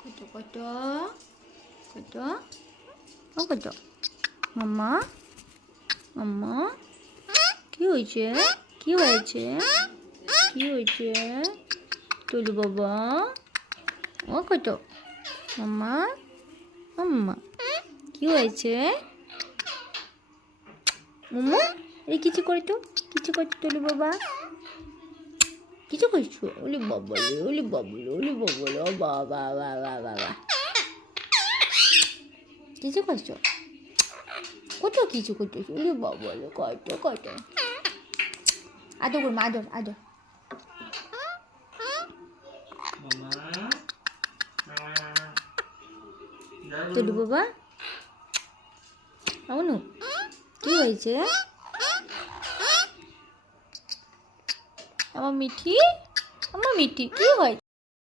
কত কত কত ও কত মাম্মা মাম্মা কি হয়েছে কি হয়েছে কি হয়েছে টুলু বাবা ও কত মাম্মা মাম্মা কি হয়েছে মোমো এই কিছু করে তো টুলু বাবা কিছু করছো ওলি বাবলে ওলি বাবলে ওলি বাবলে ও বাবা বাবা বাবা কিছু করছো কত কিছু করতেছো ওলি বাবলে কত কত আদর করবো আদর আদর টুলু বাবা అవును কি হয়েছে আমার মিঠি কি হয়েছে